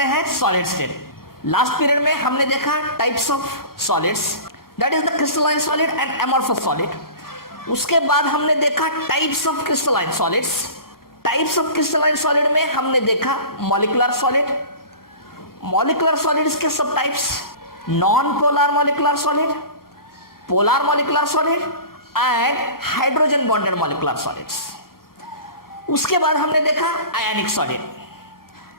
रहे हैं solid state. Last period में हमने देखा types of solids, that is the crystalline solid and amorphous solid. उसके बाद हमने देखा types of crystalline solids. Types of crystalline solid में हमने देखा मॉलिक्यूलर सॉलिड, मॉलिक्यूलर सॉलिड्स के सब types, non polar molecular solid, polar molecular solid and hydrogen bonded molecular solids. उसके बाद हमने देखा आयनिक सॉलिड।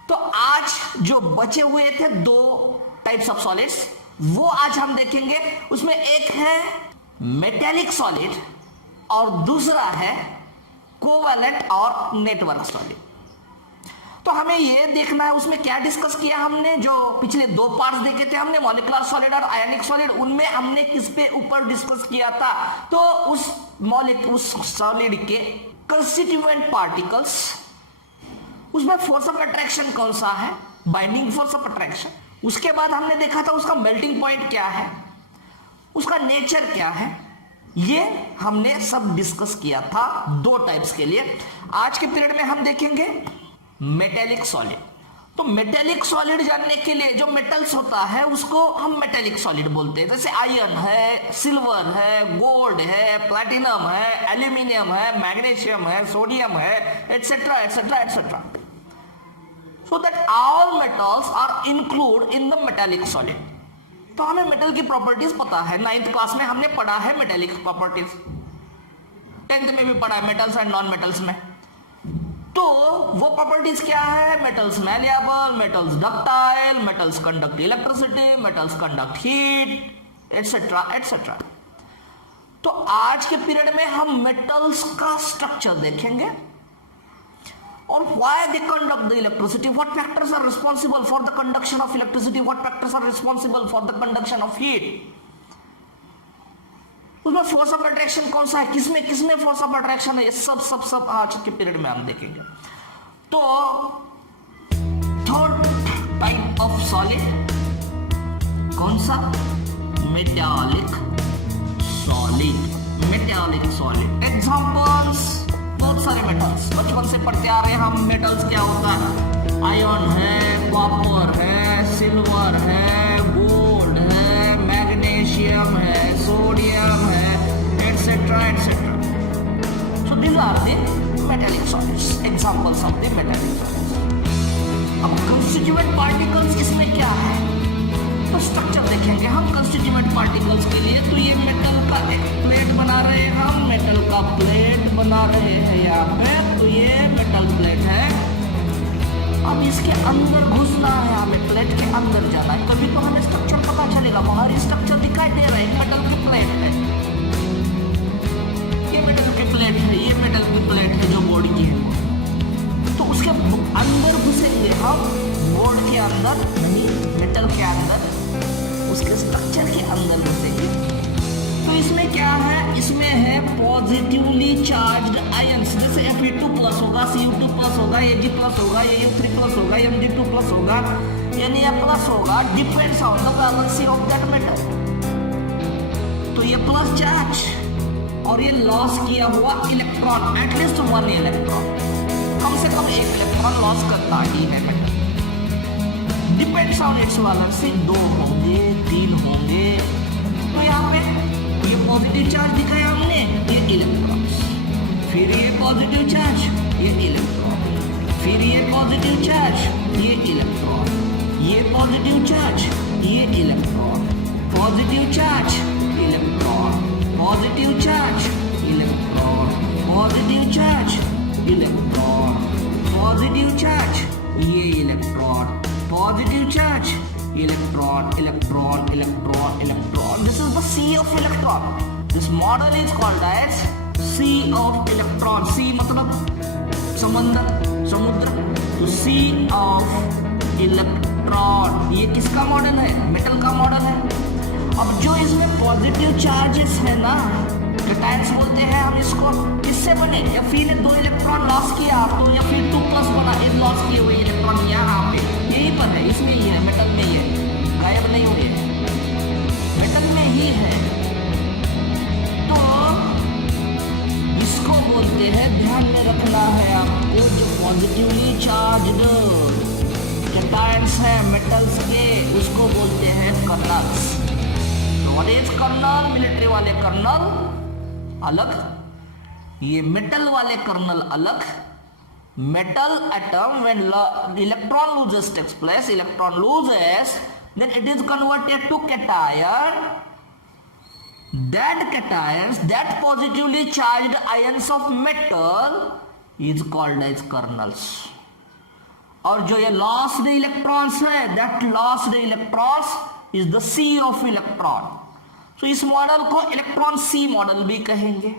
तो आज जो बचे हुए थे दो टाइप्स ऑफ सॉलिड्स वो आज हम देखेंगे। उसमें एक है मेटेलिक सॉलिड और दूसरा है कोवैलेंट और नेटवर्क सॉलिड। तो हमें ये देखना है उसमें क्या डिस्कस किया हमने। जो पिछले दो पार्ट्स देखे थे हमने मॉलिक्यूलर सॉलिड और आयनिक सॉलिड, उनमें हमने किस पे ऊपर डिस्कस किया था। तो उस सॉलिड के कंस्टिट्यूएंट पार्टिकल्स, उसमें फोर्स ऑफ अट्रैक्शन कौन सा है, बाइंडिंग फोर्स ऑफ अट्रैक्शन। उसके बाद हमने देखा था उसका मेल्टिंग पॉइंट क्या है, उसका नेचर क्या है, ये हमने सब डिस्कस किया था दो टाइप्स के लिए। आज के पीरियड में हम देखेंगे मेटेलिक सॉलिड। तो मेटेलिक सॉलिड जानने के लिए जो मेटल्स होता है उसको हम मेटेलिक सॉलिड बोलते हैं। जैसे आयरन है, सिल्वर है, गोल्ड है, प्लैटिनम है, एल्यूमिनियम है, मैग्नीशियम है, सोडियम है, etcetera etcetera etcetera. So that all metals are include in the metallic solid. तो हमें मेटल की प्रॉपर्टीज पता है, 9th क्लास में हमने पढ़ा है मेटेलिक प्रॉपर्टीज, 10th में भी पढ़ा है मेटल्स एंड नॉन मेटल्स में। तो वो प्रॉपर्टीज क्या है, metals malleable, metals ductile, metals conduct electricity, metals conduct heat etcetera etcetera. तो आज के पीरियड में हम मेटल्स का स्ट्रक्चर देखेंगे और why they conduct the electricity, what factors are responsible for the conduction of electricity, what factors are responsible for the conduction of heat. उसमें force of attraction कौन सा है, किसमें किसमें फोर्स ऑफ अट्रैक्शन है, ये सब आज के पीरियड में हम देखेंगे। तो थर्ड टाइप ऑफ सॉलिड कौन सा, metallic solid. Metallic solid examples बहुत सारे मेटल्स बचपन से पढ़ते आ रहे हैं हम। मेटल्स क्या होता है, आयरन है, कॉपर है, सिल्वर है, गोल्ड है, मैग्नीशियम है, सोडियम है, etcetera etcetera. So these are the metallic solids, examples of the metallic solids. अब कंस्टिट्यूएंट पार्टिकल्स इसमें क्या है, तो स्ट्रक्चर देखेंगे हम कंस्टिट्यूएंट पार्टिकल्स के लिए। तो ये मेटल का एक प्लेट बना रहे हैं हम, मेटल का प्लेट बना रहे हैं यहाँ पे। तो ये मेटल प्लेट है, अब इसके अंदर घुसना है हमें, प्लेट के अंदर जाना है, तभी तो हमें स्ट्रक्चर पता चलेगा। बाहर स्ट्रक्चर दिखाई दे रहा है, मेटल की प्लेट है, ये मेटल की प्लेट है, ये मेटल की प्लेट है जो बोर्ड की है। तो उसके अंदर घुसेंगे हम, बोर्ड के अंदर नहीं, मेटल के अंदर, उसके स्ट्रक्चर के अंदर घुसेंगे। तो इसमें क्या है, इसमें है पॉजिटिवली चार्ज्ड आयंस, जैसे Fe2+ होगा, Cu2+ होगा, Ag+ होगा, Au3+ होगा, Mg2+ होगा, Na+ होगा, depends on the valency of that metal. तो ये प्लस चार्ज और ये लॉस किया हुआ इलेक्ट्रॉन, एटलीस्ट 1 इलेक्ट्रॉन, कम से कम 1 इलेक्ट्रॉन लॉस करता ही है metal. Depends on it's valency, 2 होंगे, 3 होंगे। तो यहाँ पे ये पॉजिटिव चार्ज दिखाया हमने, ये इलेक्ट्रॉन्स, फिर ये पॉजिटिव चार्ज, ये इलेक्ट्रॉन, फिर ये पॉजिटिव चार्ज, ये इलेक्ट्रॉन, ये पॉजिटिव चार्ज, ये electron, positive charge, electron, positive charge, electron, positive charge, electron, positive charge, ये electron, positive charge, electron, electron, electron, electron. This is the sea of electron. This model is called as sea of electron. Sea मतलब समुद्र। तो sea of electron, ये किसका model है, metal का model है। अब जो इसमें पॉजिटिव चार्जेस है ना, कैटायंस बोलते हैं हम इसको, इससे बने या फिर 2 इलेक्ट्रॉन लॉस किया तो या फिर 2+ बना, एक लॉस किए हुए इलेक्ट्रॉन यहाँ पे, यही पर है, इसमें ही है, मेटल में ही है, गायब नहीं हुए, मेटल में ही है। तो इसको बोलते हैं, ध्यान में रखना है आपको, जो पॉजिटिवली चार्ज्ड कैटायंस हैं मेटल्स के, उसको बोलते हैं कर्नल्स। तो व्हाट इज कर्नल? मिलिट्री वाले कर्नल अलग, ये मेटल वाले कर्नल अलग। Metal atom when electron loses takes place, electron loses, then it is converted to cation. That cations, that positively charged ions of metal is called as kernels. और जो ये lost electrons है, that lost electrons is the sea of electron. तो इस model को electron sea model भी कहेंगे।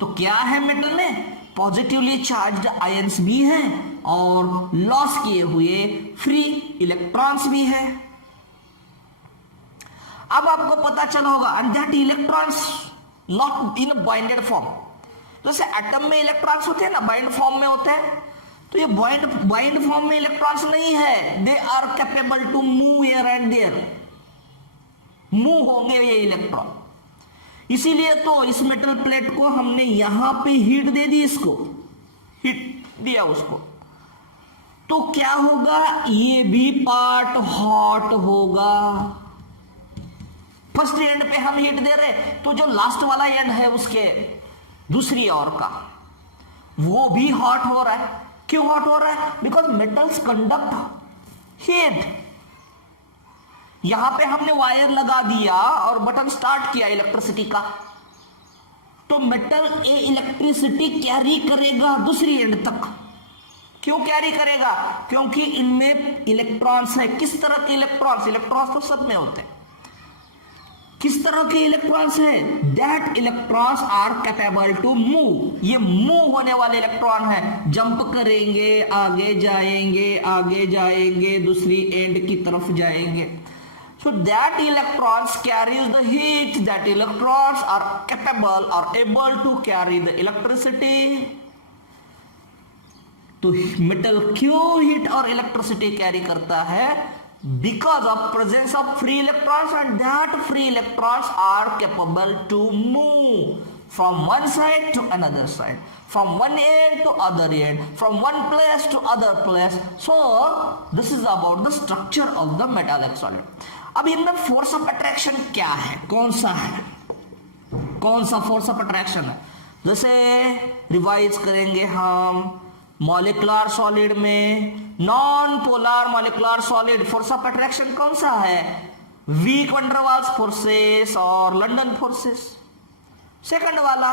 तो क्या है मेटल में? पॉजिटिवली चार्ज्ड आयंस भी हैं और लॉस किए हुए फ्री इलेक्ट्रॉन्स भी हैं। अब आपको पता चला होगा and that electrons not in binded form. जैसे एटम में इलेक्ट्रॉन्स होते हैं ना, बाइंड फॉर्म में होते हैं, तो ये बाइंड फॉर्म में इलेक्ट्रॉन्स नहीं है। They are capable to move here and there, move होंगे ये इलेक्ट्रॉन। इसीलिए तो इस मेटल प्लेट को हमने यहां पे हीट दे दी, इसको हीट दिया उसको, तो क्या होगा? ये भी पार्ट हॉट होगा। फर्स्ट एंड पे हम हीट दे रहे, तो जो लास्ट वाला एंड है उसके दूसरी ओर का, वो भी हॉट हो रहा है। क्यों हॉट हो रहा है? Because metals conduct heat. यहां पे हमने वायर लगा दिया और बटन स्टार्ट किया इलेक्ट्रिसिटी का, तो मेटल ए इलेक्ट्रिसिटी कैरी करेगा दूसरी एंड तक। क्यों कैरी करेगा? क्योंकि इनमें इलेक्ट्रॉन्स है। किस तरह के इलेक्ट्रॉन्स? इलेक्ट्रॉन्स तो सब में होते हैं। किस तरह के इलेक्ट्रॉन्स है? That electrons are capable to move. ये मूव होने वाले इलेक्ट्रॉन है, जंप करेंगे, आगे जाएंगे, आगे जाएंगे, दूसरी एंड की तरफ जाएंगे। So that electrons carries the heat, that electrons are capable or able to carry the electricity. तो मेटल क्यों हीट और इलेक्ट्रिसिटी कैरी करता है? Because of presence of free electrons, and that free electrons are capable to move from one side to another side, from one end to other end, from one place to other place. So this is about the structure of the metallic solid. अब इनमें force of attraction क्या है? कौन सा है? कौन सा force of attraction है? जैसे रिवाइज करेंगे हम, मॉलिक्यूलर सॉलिड में, non polar molecular solid, force of attraction कौन सा है? Weak van der Waals forces और लंडन फोर्सेस। सेकंड वाला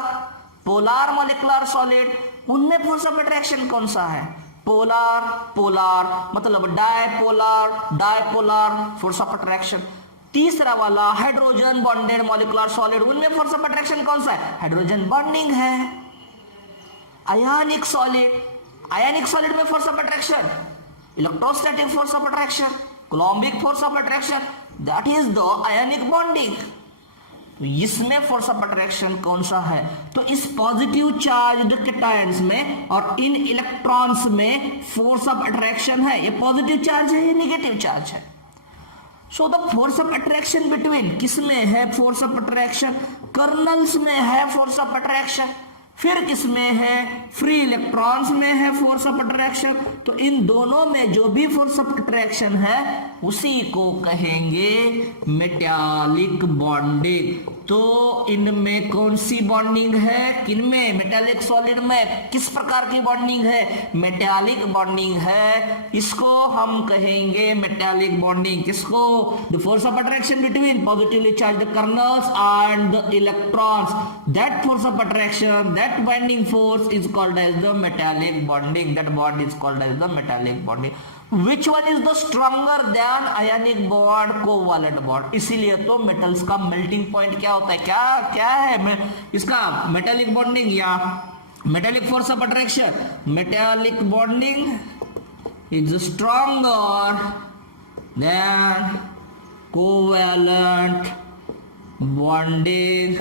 पोलर मॉलिक्यूलर सॉलिड, उनमें फोर्स ऑफ अट्रैक्शन कौन सा है? पोलर, पोलर मतलब dipolar, dipolar force of attraction. तीसरा वाला हाइड्रोजन बॉन्डेड मॉलिक्यूलर सॉलिड, उनमें फोर्स ऑफ अट्रैक्शन कौन सा है? हाइड्रोजन बॉन्डिंग है। आयनिक सॉलिड, आयनिक सॉलिड में force of attraction electrostatic force of attraction, coulombic force of attraction, that is the ionic bonding. तो इसमें फोर्स ऑफ अट्रैक्शन कौन सा है? तो इस पॉजिटिव चार्ज्ड कैटायंस में और इन इलेक्ट्रॉन्स में फोर्स ऑफ अट्रैक्शन है। ये पॉजिटिव चार्ज है, ये नेगेटिव चार्ज है। So the force of attraction between, किसमें है फोर्स ऑफ अट्रैक्शन? कर्नल्स में है फोर्स ऑफ अट्रैक्शन। फिर किसमें है? फ्री इलेक्ट्रॉन्स में है फोर्स ऑफ अट्रैक्शन। तो इन दोनों में जो भी फोर्स ऑफ अट्रैक्शन है उसी को कहेंगे मेटालिक बॉन्डिंग। तो इनमें कौन सी बॉन्डिंग है? किनमें? मेटालिक सॉलिड में। किस प्रकार की बॉन्डिंग है? मेटालिक बॉन्डिंग है। इसको हम कहेंगे मेटालिक बॉन्डिंग। किसको? The force of attraction between positively charged colonel's and the electrons, that force of attraction, that binding force is called as the metallic bonding. That bond is called as the metallic bonding. Which one is the stronger than ionic bond, covalent bond? इसीलिए तो metals का melting point क्या होता है? क्या है इसका? Metallic bonding या metallic force of attraction. Metallic bonding is stronger than covalent bonding,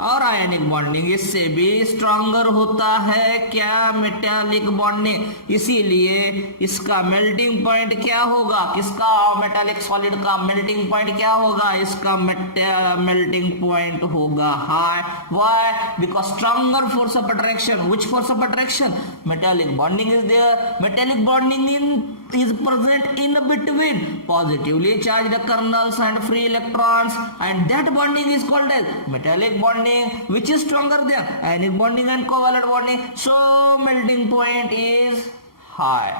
और आयनिक बॉन्डिंग इससे भी स्ट्रॉन्गर होता है। क्या? Metallic bonding. इसीलिए इसका मेल्टिंग पॉइंट क्या होगा? किसका? मेटालिक सॉलिड का मेल्टिंग पॉइंट क्या होगा? इसका मेल्टिंग पॉइंट होगा high. Why? Because stronger force of attraction. Which force of attraction? Metallic bonding is there. Metallic bonding in is present in between positively charged kernels and free electrons, and that bonding is called as metallic bonding, which is stronger than ionic bonding and covalent bonding. So melting point is high.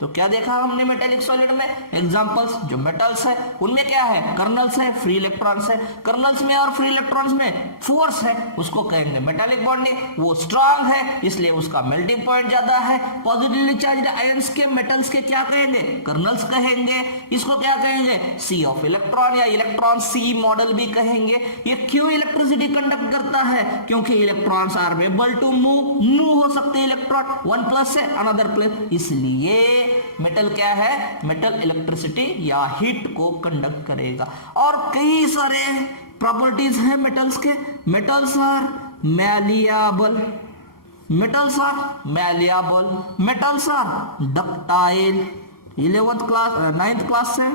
तो क्या देखा हमने metallic solid में? Examples जो metals है उनमें क्या है? कर्नल्स है, फ्री इलेक्ट्रॉन्स है। कर्नल्स में और फ्री इलेक्ट्रॉन्स में फोर्स है, उसको कहेंगे मेटेलिक बॉन्डिंग। वो स्ट्रांग है इसलिए उसका मेल्टिंग पॉइंट ज्यादा है। पॉजिटिवली चार्ज्ड आयंस के मेटल्स के क्या कहेंगे? कर्नल्स कहेंगे। इसको क्या कहेंगे? सी ऑफ इलेक्ट्रॉन या इलेक्ट्रॉन सी मॉडल भी कहेंगे। ये क्यों इलेक्ट्रिसिटी कंडक्ट करता है? क्योंकि electrons are able to move हो सकते हैं इलेक्ट्रॉन, वन प्लस से अनदर प्लस, इसलिए मेटल क्या है? मेटल इलेक्ट्रिसिटी या हीट को कंडक्ट करेगा। और कई सारे प्रॉपर्टीज हैं मेटल्स के। Metals are malleable, metals are malleable, metals are ductile. 11th class 9th class से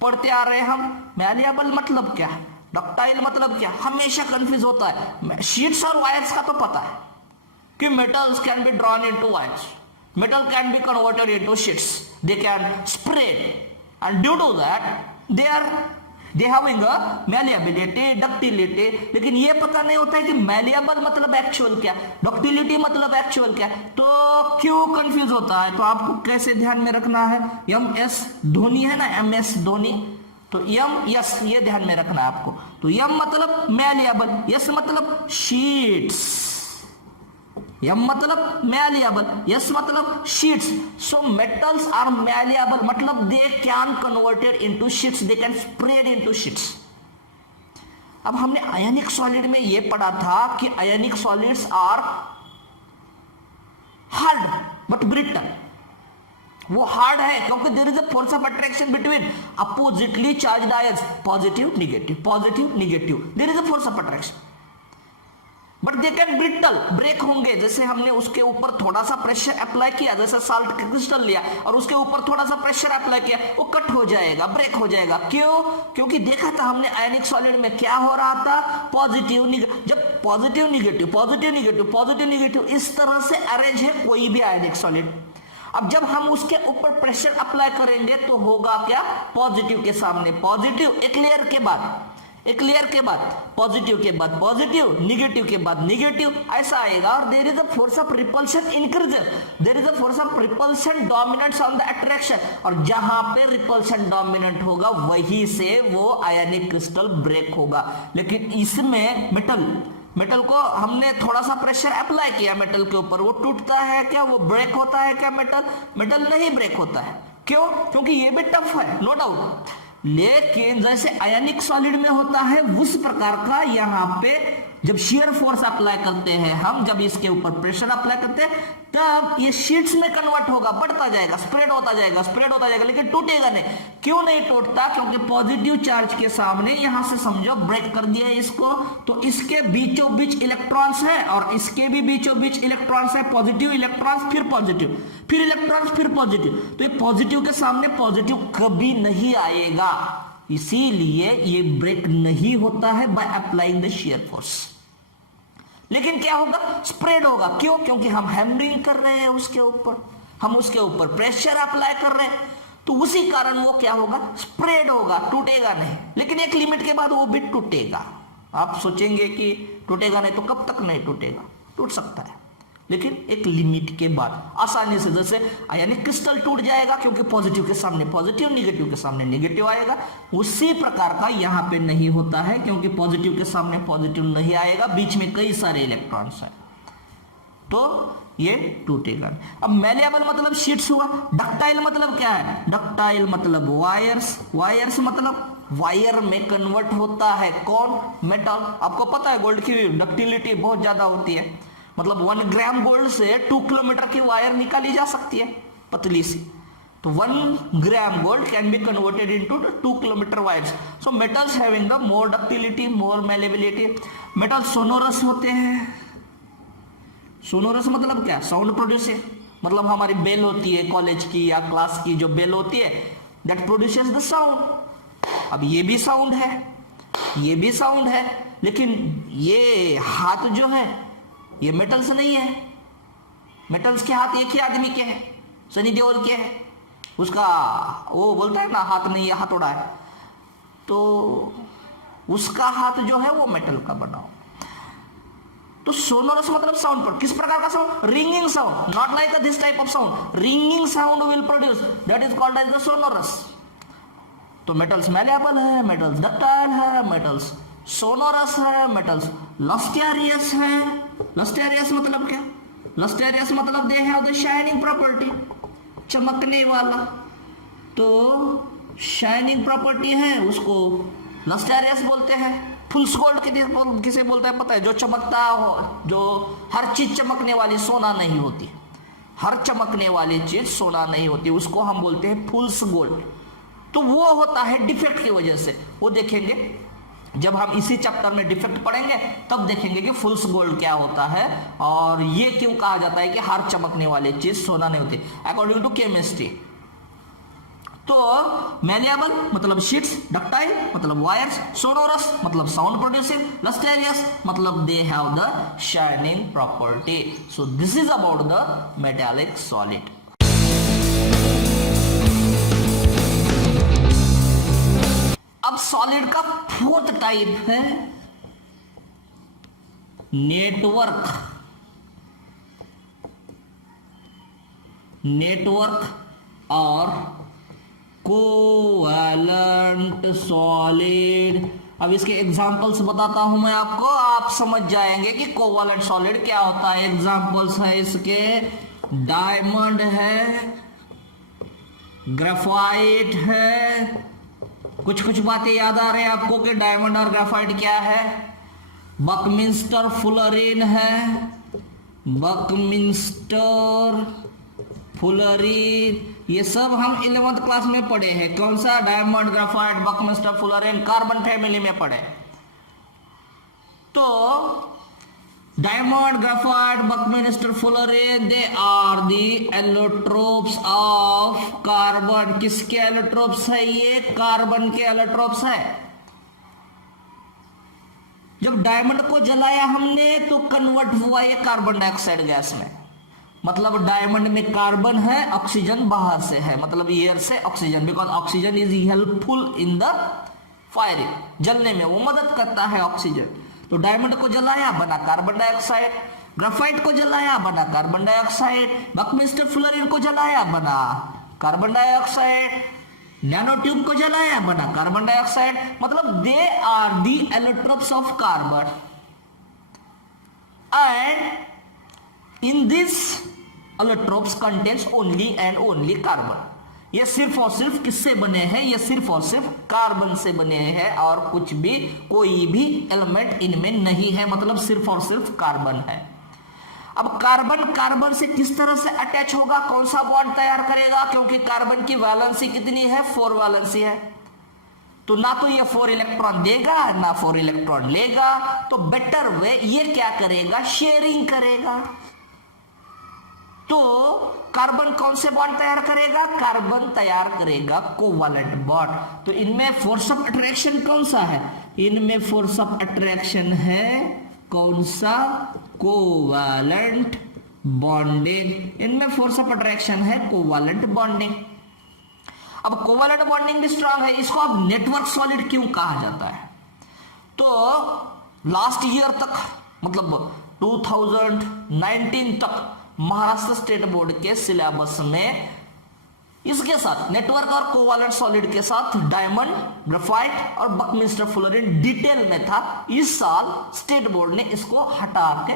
पढ़ते आ रहे हम। मैलिएबल मतलब क्या है, डक्टाइल मतलब क्या? हमेशा कंफ्यूज होता है। शीट्स और वायर्स का तो पता है कि metals can be drawn into wires, metal can be converted into sheets, they can spread, and due to that they having a malleability, ductility। लेकिन ये पता नहीं होता है कि malleable मतलब एक्चुअल क्या, ductility मतलब एक्चुअल क्या। तो क्यों कंफ्यूज होता है? तो आपको कैसे ध्यान में रखना है? MS धोनी है ना, MS धोनी, तो MS ये ध्यान में रखना है आपको। तो M मतलब malleable, S मतलब sheets, M मतलब malleable, S मतलब sheets। So metals are malleable मतलब they can converted into sheets, they can spread into sheets। अब हमने आयनिक सॉलिड में ये पढ़ा था कि ionic solids are hard but brittle. वो हार्ड है क्योंकि there is a force of attraction between oppositely charged ions, positive negative, positive negative, there is a force of attraction. But they can brittle, break होंगे। जैसे हमने उसके ऊपर थोड़ा सा प्रेशर अप्लाई किया, जैसे साल्ट का क्रिस्टल लिया और उसके ऊपर थोड़ा सा प्रेशर अप्लाई किया, वो कट हो जाएगा, ब्रेक हो जाएगा। क्यों? क्योंकि देखा था हमने आयनिक सॉलिड में क्या हो रहा था, पॉजिटिव निगेटिव। जब positive negative positive negative positive negative इस तरह से अरेंज है कोई भी आयनिक सॉलिड। अब जब हम उसके ऊपर प्रेशर अप्लाई करेंगे तो होगा क्या, पॉजिटिव के सामने पॉजिटिव, एक लेयर के बाद एक लेयर के बाद पॉजिटिव के बाद पॉजिटिव, निगेटिव के बाद निगेटिव, ऐसा आएगा। और there is a force of repulsion increases, there is a force of repulsion dominants on the attraction. और जहां पे रिपल्शन डोमिनेंट होगा वहीं से वो आयनिक क्रिस्टल ब्रेक होगा। लेकिन इसमें मेटल को हमने थोड़ा सा प्रेशर अप्लाई किया मेटल के ऊपर, वो टूटता है क्या, वो ब्रेक होता है क्या? मेटल नहीं ब्रेक होता है। क्यों? क्योंकि ये भी टफ है, नो डाउट। लेकिन जैसे आयनिक सॉलिड में होता है उस प्रकार का यहाँ पे जब शियर फोर्स अप्लाई करते हैं हम, जब इसके ऊपर प्रेशर अप्लाई करते हैं तब ये शीट्स में कन्वर्ट होगा, बढ़ता जाएगा, स्प्रेड होता जाएगा, स्प्रेड होता जाएगा, लेकिन टूटेगा नहीं। क्यों नहीं टूटता? क्योंकि पॉजिटिव चार्ज के सामने यहां से समझो ब्रेक कर दिया इसको, तो इसके बीचों बीच इलेक्ट्रॉन्स है और इसके भी बीचों बीच इलेक्ट्रॉन्स है, पॉजिटिव इलेक्ट्रॉन्स फिर पॉजिटिव, फिर इलेक्ट्रॉन्स फिर पॉजिटिव। तो ये पॉजिटिव के सामने पॉजिटिव कभी नहीं आएगा, इसीलिए ये ब्रेक नहीं होता है by applying the shear force. लेकिन क्या होगा, स्प्रेड होगा। क्यों? क्योंकि हम हैमरिंग कर रहे हैं उसके ऊपर, हम उसके ऊपर प्रेशर अप्लाई कर रहे हैं, तो उसी कारण वो क्या होगा, स्प्रेड होगा, टूटेगा नहीं। लेकिन एक लिमिट के बाद वो भी टूटेगा। आप सोचेंगे कि टूटेगा नहीं, तो कब तक नहीं टूटेगा? टूट सकता है, लेकिन एक लिमिट के बाद आसानी से। जैसे आयनिक क्रिस्टल टूट जाएगा क्योंकि पॉजिटिव के सामने पॉजिटिव, निगेटिव के सामने निगेटिव आएगा, उसी प्रकार का यहाँ पे नहीं होता है क्योंकि पॉजिटिव के सामने पॉजिटिव नहीं आएगा, बीच में कई सारे इलेक्ट्रॉन्स हैं, तो ये टूटेगा। अब मैलिएबल मतलब शीट्स हुआ। डक्टाइल मतलब क्या है? डक्टाइल मतलब वायर्स, वायर्स मतलब वायर में कन्वर्ट होता है कौन, मेटल। आपको पता है गोल्ड की डक्टिलिटी बहुत ज्यादा होती है, मतलब 1 ग्राम गोल्ड से 2 किलोमीटर की वायर निकाली जा सकती है पतली सी। तो 1 gram gold can be converted into 2 kilometre wires. So metals having the more ductility, more malleability. Metal sonorous होते हैं। सोनोरस मतलब क्या? साउंड प्रोड्यूसर, मतलब हमारी बेल होती है कॉलेज की या क्लास की, जो बेल होती है दैट प्रोड्यूसेस द साउंड। अब ये भी साउंड है, ये भी साउंड है, लेकिन ये हाथ जो है ये मेटल्स नहीं है। मेटल्स के हाथ एक ही आदमी के हैं, सनी देओल के हैं, उसका वो बोलता है ना हाथ नहीं है हथौड़ा है, तो उसका हाथ जो है वो मेटल का बना हो। तो सोनोरस मतलब साउंड पर, किस प्रकार का sound? Ringing sound, not like this type of sound, ringing sound will produce, that is called as the sonorous. तो मेटल्स मैलेबल है, मेटल्स डक्टाइल है, मेटल्स सोनोरस है, मेटल्स लस्टेरियस है। लस्टेरियस मतलब क्या? लस्टेरियस मतलब they have the shining property, चमकने वाला। तो शाइनिंग प्रॉपर्टी है उसको लस्टेरियस बोलते हैं। फुल्स गोल्ड किसे बोलते हैं पता है? जो चमकता हो, जो हर चीज चमकने वाली सोना नहीं होती, हर चमकने वाली चीज सोना नहीं होती, उसको हम बोलते हैं फुल्स गोल्ड। तो वो होता है डिफेक्ट की वजह से। वो देखेंगे जब हम इसी चैप्टर में डिफेक्ट पढ़ेंगे तब देखेंगे कि फुल्स गोल्ड क्या होता है और ये क्यों कहा जाता है कि हर चमकने वाली चीज सोना नहीं होती अकॉर्डिंग टू केमिस्ट्री। तो मैलिएबल मतलब शीट्स, डक्टाइल मतलब वायर्स, सोनोरस मतलब साउंड प्रोड्यूसिंग, लस्टेरियस मतलब they have the shining property. So this is about the metallic solid. अब सॉलिड का फोर्थ टाइप है नेटवर्क। नेटवर्क और कोवैलेंट सॉलिड। अब इसके एग्जांपल्स बताता हूं मैं आपको, आप समझ जाएंगे कि कोवैलेंट सॉलिड क्या होता है। एग्जांपल्स है इसके, डायमंड है, ग्रेफाइट है। कुछ कुछ बातें याद आ रहे हैं आपको कि डायमंड और ग्रेफाइट क्या है? बकमिंस्टर फुलरिन है, बकमिंस्टर फुलरिन, ये सब हम 11th क्लास में पढ़े हैं। कौन सा? Diamond, graphite, buckminsterfullerene, carbon family में पढ़े। तो diamond, graphite, buckminsterfullerene, they are the allotropes of carbon. किसके एलोट्रोप्स है? ये कार्बन के एलोट्रोप्स है। जब डायमंड को जलाया हमने तो कन्वर्ट हुआ ये कार्बन डाइऑक्साइड गैस में। मतलब डायमंड में कार्बन है, ऑक्सीजन बाहर से है, मतलब एयर से oxygen, because oxygen is helpful in the firing, जलने में वो मदद करता है ऑक्सीजन। तो डायमंड को जलाया बना कार्बन डाइऑक्साइड, ग्रेफाइट को जलाया बना कार्बन डाइऑक्साइड, बकमिंस्टर फुलरिन को जलाया बना कार्बन डाइऑक्साइड, नैनो ट्यूब को जलाया बना कार्बन डाइऑक्साइड। मतलब they are the allotropes of carbon and in this allotropes contains only and only carbon. ये सिर्फ और सिर्फ किससे बने हैं? ये सिर्फ और सिर्फ कार्बन से बने हैं और कुछ भी, कोई भी एलिमेंट इनमें नहीं है, मतलब सिर्फ और सिर्फ कार्बन है। अब कार्बन कार्बन से किस तरह से अटैच होगा, कौन सा बॉन्ड तैयार करेगा? क्योंकि कार्बन की वैलेंसी कितनी है? 4 वैलेंसी है, तो ना तो ये 4 इलेक्ट्रॉन देगा ना 4 इलेक्ट्रॉन लेगा। तो बेटर वे ये क्या करेगा? शेयरिंग करेगा। तो कार्बन कौन से बॉन्ड तैयार करेगा? कार्बन तैयार करेगा कोवैलेंट बॉन्ड। तो इनमें फोर्स ऑफ अट्रैक्शन कौन सा है? इनमें फोर्स ऑफ अट्रैक्शन है कौन सा? Covalent bonding. इनमें फोर्स ऑफ अट्रैक्शन है कोवैलेंट बॉन्डिंग। अब कोवैलेंट बॉन्डिंग भी स्ट्रांग है। इसको अब नेटवर्क सॉलिड क्यों कहा जाता है? तो लास्ट ईयर तक, मतलब 2019 तक महाराष्ट्र स्टेट बोर्ड के सिलेबस में इसके साथ नेटवर्क और कोवैलेंट सॉलिड के साथ डायमंड, ग्रेफाइट और बकमिंस्टर फुलरिन डिटेल में था। इस साल स्टेट बोर्ड ने इसको हटा के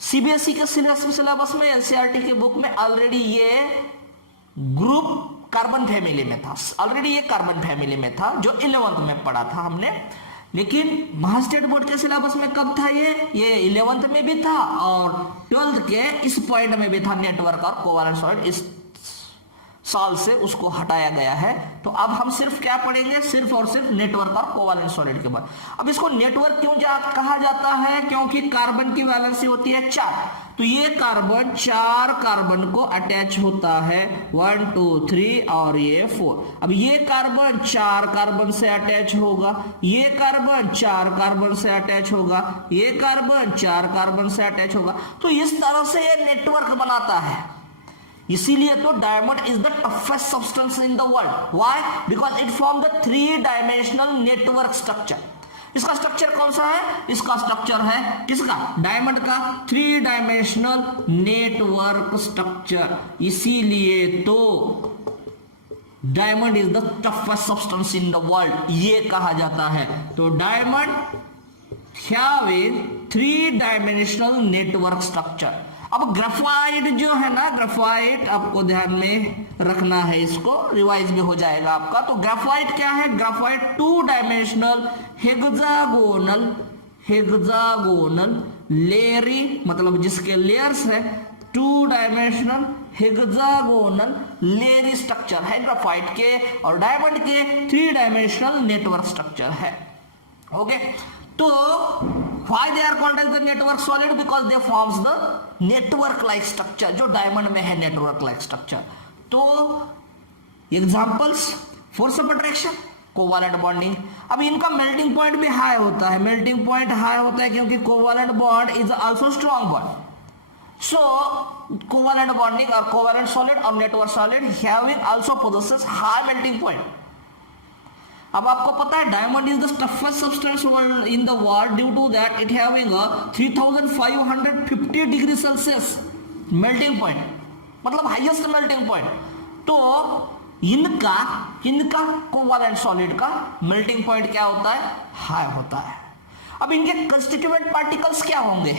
सीबीएसई के सिलेबस में, एनसीईआरटी के बुक में ऑलरेडी ये ग्रुप कार्बन फैमिली में था। ऑलरेडी ये कार्बन फैमिली में था जो 11th में पढ़ा था हमने। लेकिन महास्टेट बोर्ड के सिलेबस में कब था? ये 11th में भी था और 12th के इस पॉइंट में भी था। नेटवर्क और कोवैलेंट सॉलिड इस साल से उसको हटाया गया है। तो अब हम सिर्फ क्या पढ़ेंगे? सिर्फ और सिर्फ नेटवर्क और कोवैलेंट सॉलिड के बाद। अब इसको नेटवर्क क्यों कहा जाता है? क्योंकि कार्बन की वैलेंसी होती है 4। तो ये कार्बन 4 कार्बन को अटैच होता है, 1 2 3 और ये 4। अब ये कार्बन 4 कार्बन से अटैच होगा, ये कार्बन 4 कार्बन से अटैच होगा, ये कार्बन 4 कार्बन से अटैच होगा। तो इस तरह से ये नेटवर्क बनाता है। इसीलिए तो diamond is the toughest substance in the world. Why? Because it form the 3 dimensional network structure. इसका स्ट्रक्चर कौन सा है? इसका स्ट्रक्चर है किसका? डायमंड का 3 डायमेंशनल नेटवर्क स्ट्रक्चर। इसीलिए तो diamond is the toughest substance in the world, ये कहा जाता है। तो diamond having 3 dimensional network structure. अब ग्राफाइट जो है ना, ग्राफाइट आपको ध्यान में रखना है, इसको रिवाइज भी हो जाएगा आपका। तो ग्राफाइट क्या है? ग्राफाइट 2 डायमेंशनल हेक्सागोनल लेयरी, मतलब जिसके लेयर्स है 2 डायमेंशनल हेक्सागोनल लेयरी स्ट्रक्चर है ग्राफाइट के, और डायमंड के 3 डायमेंशनल नेटवर्क स्ट्रक्चर है। ओके, तो why they are called as the network solid? Because they forms the network like structure, जो डायमंड में है network like structure। तो examples, force of attraction, covalent bonding. अब इनका मेल्टिंग पॉइंट भी high होता है, मेल्टिंग पॉइंट हाई होता है क्योंकि covalent bond is also strong bond. So covalent bonding और कोवालेंट सॉलिड और network solid having also possesses high melting point. अब आपको पता है diamond is the toughest substance in the world due to that it having a 3550 degree Celsius melting point, मतलब highest melting point. तो इनका covalent solid का melting point क्या होता है? हाई होता है। अब इनके कंस्टिट्यूएंट पार्टिकल्स क्या होंगे?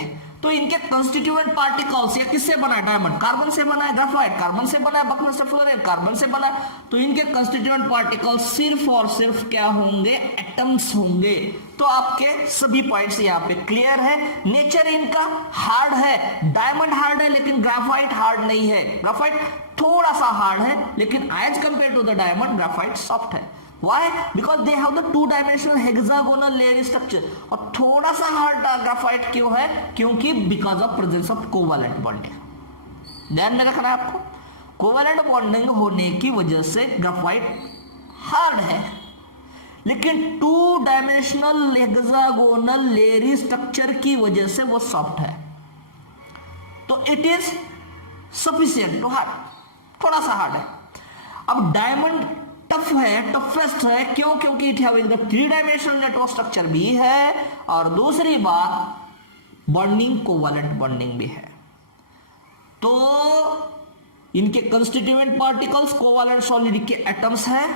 तो इनके कंस्टिट्यूएंट पार्टिकल्स, ये किससे बना है? डायमंड कार्बन से बना है, ग्राफाइट कार्बन से बना है, बकमस्टर फ्लोराइड कार्बन से बना है। तो इनके कंस्टिट्यूएंट पार्टिकल्स सिर्फ और सिर्फ क्या होंगे? एटम्स होंगे। तो आपके सभी पॉइंट्स यहाँ पे क्लियर है। नेचर इनका हार्ड है, डायमंड हार्ड है लेकिन ग्राफाइट हार्ड नहीं है। ग्राफाइट थोड़ा सा हार्ड है लेकिन as compare to the diamond graphite soft है। Why? Because they have the 2 dimensional hexagonal layer structure. और थोड़ा सा हार्ड ग्राफाइट क्यों है? क्योंकि because of presence of covalent bonding. ध्यान में रखना है आपको, कोवालेंट बॉन्डिंग होने की वजह से ग्राफाइट हार्ड है, लेकिन 2 डायमेंशनल हेक्सागोनल लेयर स्ट्रक्चर की वजह से वो सॉफ्ट है। तो it is sufficient to hard, थोड़ा सा हार्ड है। अब डायमंड टफ है, टफेस्ट है, क्यों? क्योंकि it having the 3 dimensional network structure भी है, और दूसरी बात बॉन्डिंग कोवालेंट बॉन्डिंग भी है। तो इनके कंस्टिट्यूएंट पार्टिकल्स कोवालेंट सॉलिड के एटम्स हैं।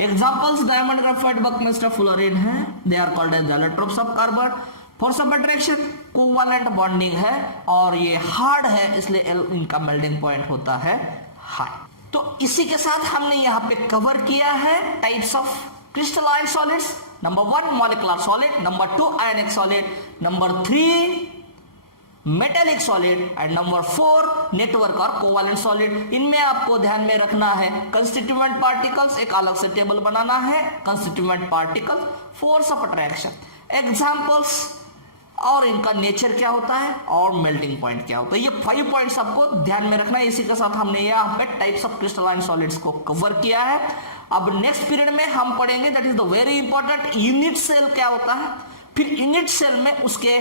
Examples diamond, graphite, buckminster fluoride हैं। They are called as electrodes of carbon. Force of attraction covalent bonding है और ये हार्ड है, इसलिए इनका मेल्टिंग पॉइंट होता है हाई। तो इसी के साथ हमने यहाँ पे कवर किया है types of crystalline solids. Number 1 molecular solid, number 2 ionic solid, number 3 metallic solid and number 4 network और कोवालेंट सॉलिड। इनमें आपको ध्यान में रखना है कंस्टिट्यूएंट पार्टिकल्स, एक अलग से टेबल बनाना है। Constituent particles, force of attraction, examples, और इनका नेचर क्या होता है और मेल्टिंग पॉइंट क्या होता है। ये 5 पॉइंट्स आपको ध्यान में रखना है। इसी के साथ हमने यहाँ पे टाइप्स ऑफ क्रिस्टलाइन सॉलिड्स को कवर किया है। अब नेक्स्ट पीरियड में हम पढ़ेंगे, that is the very important, unit cell क्या होता है। फिर यूनिट सेल में उसके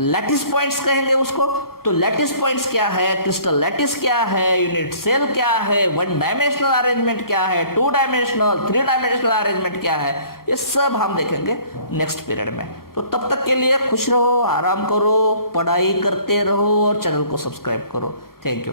लैटिस पॉइंट्स कहेंगे उसको। तो लैटिस पॉइंट्स क्या है, क्रिस्टल लैटिस क्या है, यूनिट सेल क्या है, 1 डायमेंशनल अरेंजमेंट क्या है, 2 डायमेंशनल, 3 डायमेंशनल अरेंजमेंट क्या है, ये सब हम देखेंगे नेक्स्ट पीरियड में। तो तब तक के लिए खुश रहो, आराम करो, पढ़ाई करते रहो और चैनल को सब्सक्राइब करो। Thank you.